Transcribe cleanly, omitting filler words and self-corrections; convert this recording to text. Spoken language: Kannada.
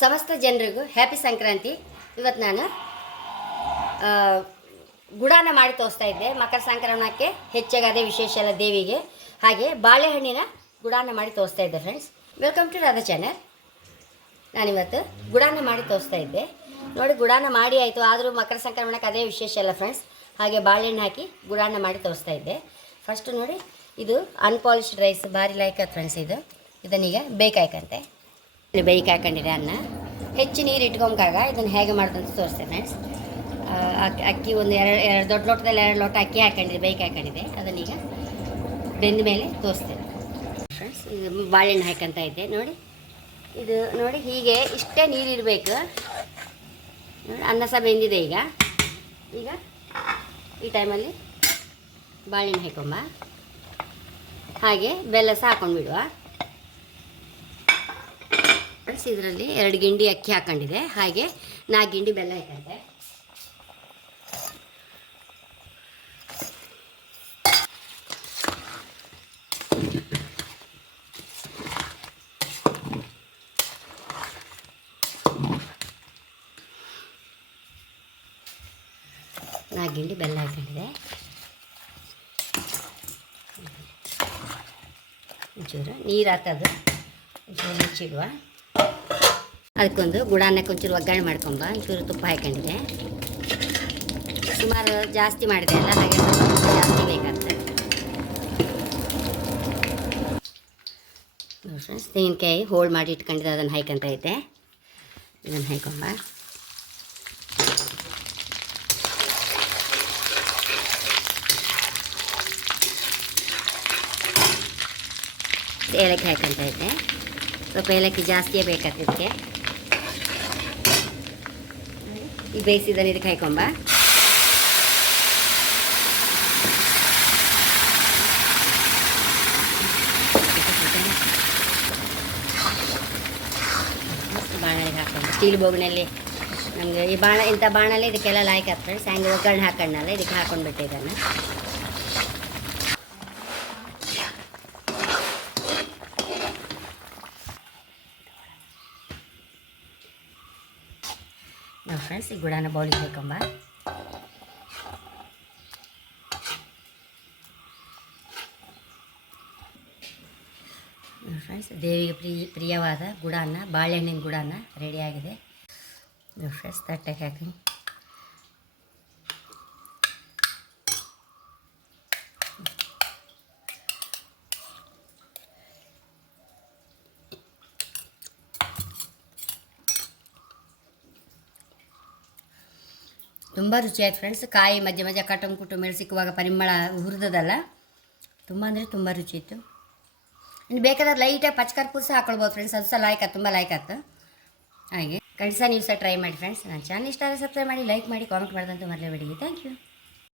ಸಮಸ್ತ ಜನರಿಗೂ ಹ್ಯಾಪಿ ಸಂಕ್ರಾಂತಿ. ಇವತ್ತು ನಾನು ಗುಡಾನ ಮಾಡಿ ತೋರಿಸ್ತಾ ಇದ್ದೆ. ಮಕರ ಸಂಕ್ರಮಣಕ್ಕೆ ಹೆಚ್ಚಾಗಿ ಅದೇ ವಿಶೇಷ ಅಲ್ಲ ದೇವಿಗೆ. ಹಾಗೆ ಬಾಳೆಹಣ್ಣಿನ ಗುಡಾನ ಮಾಡಿ ತೋರಿಸ್ತಾ ಇದ್ದೆ friends. Welcome to Radha channel. ನಾನಿವತ್ತು ಗುಡಾನ ಮಾಡಿ ತೋರಿಸ್ತಾ ಇದ್ದೆ. ನೋಡಿ, ಗುಡಾನ ಮಾಡಿ ಆಯಿತು, ಆದರೂ ಮಕರ ಸಂಕ್ರಮಣಕ್ಕೆ ಅದೇ ವಿಶೇಷ ಅಲ್ಲ ಫ್ರೆಂಡ್ಸ್. ಹಾಗೆ ಬಾಳೆಹಣ್ಣು ಹಾಕಿ ಗುಡಾನ ಮಾಡಿ ತೋರಿಸ್ತಾ ಇದ್ದೆ. ಫಸ್ಟು ನೋಡಿ, ಇದು ಅನ್ಪಾಲಿಶ್ಡ್ ರೈಸ್ ಭಾರಿ ಲೈಕ್ ಫ್ರೆಂಡ್ಸ್. ಇದನ್ನೀಗ ಬೇಯ್ಕಾಯ್ಕಂತೆ. ಬೇಯ್ಕೆ ಹಾಕೊಂಡಿದೆ ಅನ್ನ. ಹೆಚ್ಚು ನೀರು ಇಟ್ಕೊಂಬಾಗ ಇದನ್ನು ಹೇಗೆ ಮಾಡೋದಂತ ತೋರಿಸ್ತೇನೆ ಫ್ರೆಂಡ್ಸ್. ಅಕ್ಕಿ ಒಂದು ಎರಡು ದೊಡ್ಡ ಲೋಟದಲ್ಲಿ 2 ಲೋಟ ಅಕ್ಕಿ ಹಾಕೊಂಡಿದೆ, ಬೇಯ್ಕೆ ಹಾಕೊಂಡಿದೆ. ಅದನ್ನೀಗ ಬೆಂದ ಮೇಲೆ ತೋರಿಸ್ತೇನೆ ಫ್ರೆಂಡ್ಸ್. ಇದು ಬಾಳೆಹಣ್ಣು ಹಾಕಂತ ಇದ್ದೆ. ನೋಡಿ, ಇದು ನೋಡಿ ಹೀಗೆ ಇಷ್ಟೇ ನೀರಿರಬೇಕು. ನೋಡಿ, ಅನ್ನ ಸಹ ಬೆಂದಿದೆ. ಈಗ ಈ ಟೈಮಲ್ಲಿ ಬಾಳೆಹಣ್ಣು ಹಾಕೊಂಬ, ಹಾಗೆ ಬೆಲ್ಲ ಸಹ ಹಾಕೊಂಡು ಬಿಡುವ ಫ್ರೆಂಡ್ಸ್. ಇದರಲ್ಲಿ 2 ಗಿಂಡಿ ಅಕ್ಕಿ ಹಾಕೊಂಡಿದೆ, ಹಾಗೆ 4 ಗಿಂಡಿ ಬೆಲ್ಲ ಹಾಕಂತೆ. ಗಿಂಡಿ ಬೆಲ್ಲ ಹಾಕೊಂಡಿದೆ. ಒಂಚೂರು ನೀರು ಹಾಕೋದು, ಒಂಚೂರು ಮುಚ್ಚಿಡುವ. ಅದಕ್ಕೊಂದು ಗುಡಾನಕ್ಕೆ ಒಂಚೂರು ಒಗ್ಗರಣೆ ಮಾಡ್ಕೊಂಬ. ಒಂಚೂರು ತುಪ್ಪ ಹಾಕೊಂಡಿದೆ. ಸುಮಾರು ಜಾಸ್ತಿ ಮಾಡಿದೆ ಅಲ್ಲ, ಹಾಗೆ ಜಾಸ್ತಿ ಬೇಕಾಗ್ತದೆ ಫ್ರೆಂಡ್ಸ್. ತೆಂಗಿನಕಾಯಿ ಹೋಳು ಮಾಡಿ ಇಟ್ಕೊಂಡಿದ್ದೆ, ಅದನ್ನು ಹಾಯ್ಕೊಂತ ಇದ್ದೆ. ಇದನ್ನು ಹಾಕೊಂಬ. ಏಲಕ್ಕಿ ಹಾಕಂತ ಇದ್ದೆ. ಸ್ವಲ್ಪ ಏಲಕ್ಕಿ ಜಾಸ್ತಿಯೇ ಬೇಕಾಗ್ತದಕ್ಕೆ. ಈ ಬೇಯಿಸಿದನ್ನು ಇದಕ್ಕೆ ಹಾಕೊಂಬ. ಬಾಣಲೆಗೆ ಹಾಕೊಂಡು ಸ್ಟೀಲ್ ಬೋಗಣಲ್ಲಿ ನಮಗೆ ಈ ಇಂಥ ಬಾಣಲೆ ಇದಕ್ಕೆಲ್ಲ ಲಾಯ್ಕ್ ಆಗ್ತದೆ. ಹಂಗೆ ಒಗ್ಗರಣೆ ಹಾಕೊಂಡಲ್ಲ, ಇದಕ್ಕೆ ಹಾಕೊಂಡ್ಬಿಟ್ಟೆ ಇದನ್ನು. ನಾವು ಫ್ರೆಂಡ್ಸ್ ಈ ಗುಡಾನ ಬೌಲಿಗೆ ಹಾಕೊಂಬ. ಫ್ರೆಂಡ್ಸ್, ದೇವಿಗೆ ಪ್ರಿಯವಾದ ಗುಡಾನ, ಬಾಳೆಹಣ್ಣಿನ ಗುಡಾನ ರೆಡಿಯಾಗಿದೆ. ಫ್ರೆಂಡ್ಸ್, ತಟ್ಟೆಗೆ ಹಾಕಿ ತುಂಬ ರುಚಿ ಆಯ್ತು ಫ್ರೆಂಡ್ಸ್. ಕಾಯಿ ಮಧ್ಯೆ ಮಧ್ಯೆ ಕಟುಂಬ ಕುಟುಂಬ ಸಿಕ್ಕುವಾಗ ಪರಿಮಳ ಹುರಿದದಲ್ಲ, ತುಂಬ ಅಂದರೆ ತುಂಬ ರುಚಿ ಇತ್ತು. ಇನ್ನು ಬೇಕಾದ್ರೆ ಲೈಟಾಗಿ ಪಚ್ಕರ್ಪೂರ ಸಹ ಹಾಕೊಳ್ಬೋದು ಫ್ರೆಂಡ್ಸ್. ಅದು ಸಹ ತುಂಬ ಲೈಕ್ ಆಯ್ತು. ಹಾಗೆ ಖಂಡಿತ ನೀವು ಸಹ ಟ್ರೈ ಮಾಡಿ ಫ್ರೆಂಡ್ಸ್. ನನ್ನ ಚಾನಲ್ ಇಷ್ಟ ಆದರೆ ಸಬ್ಸ್ಕ್ರೈಬ್ ಮಾಡಿ, ಲೈಕ್ ಮಾಡಿ, ಕಾಮೆಂಟ್ ಮಾಡೋದಂತೂ ಮರಲೇಬೇಡಿ. Thank you.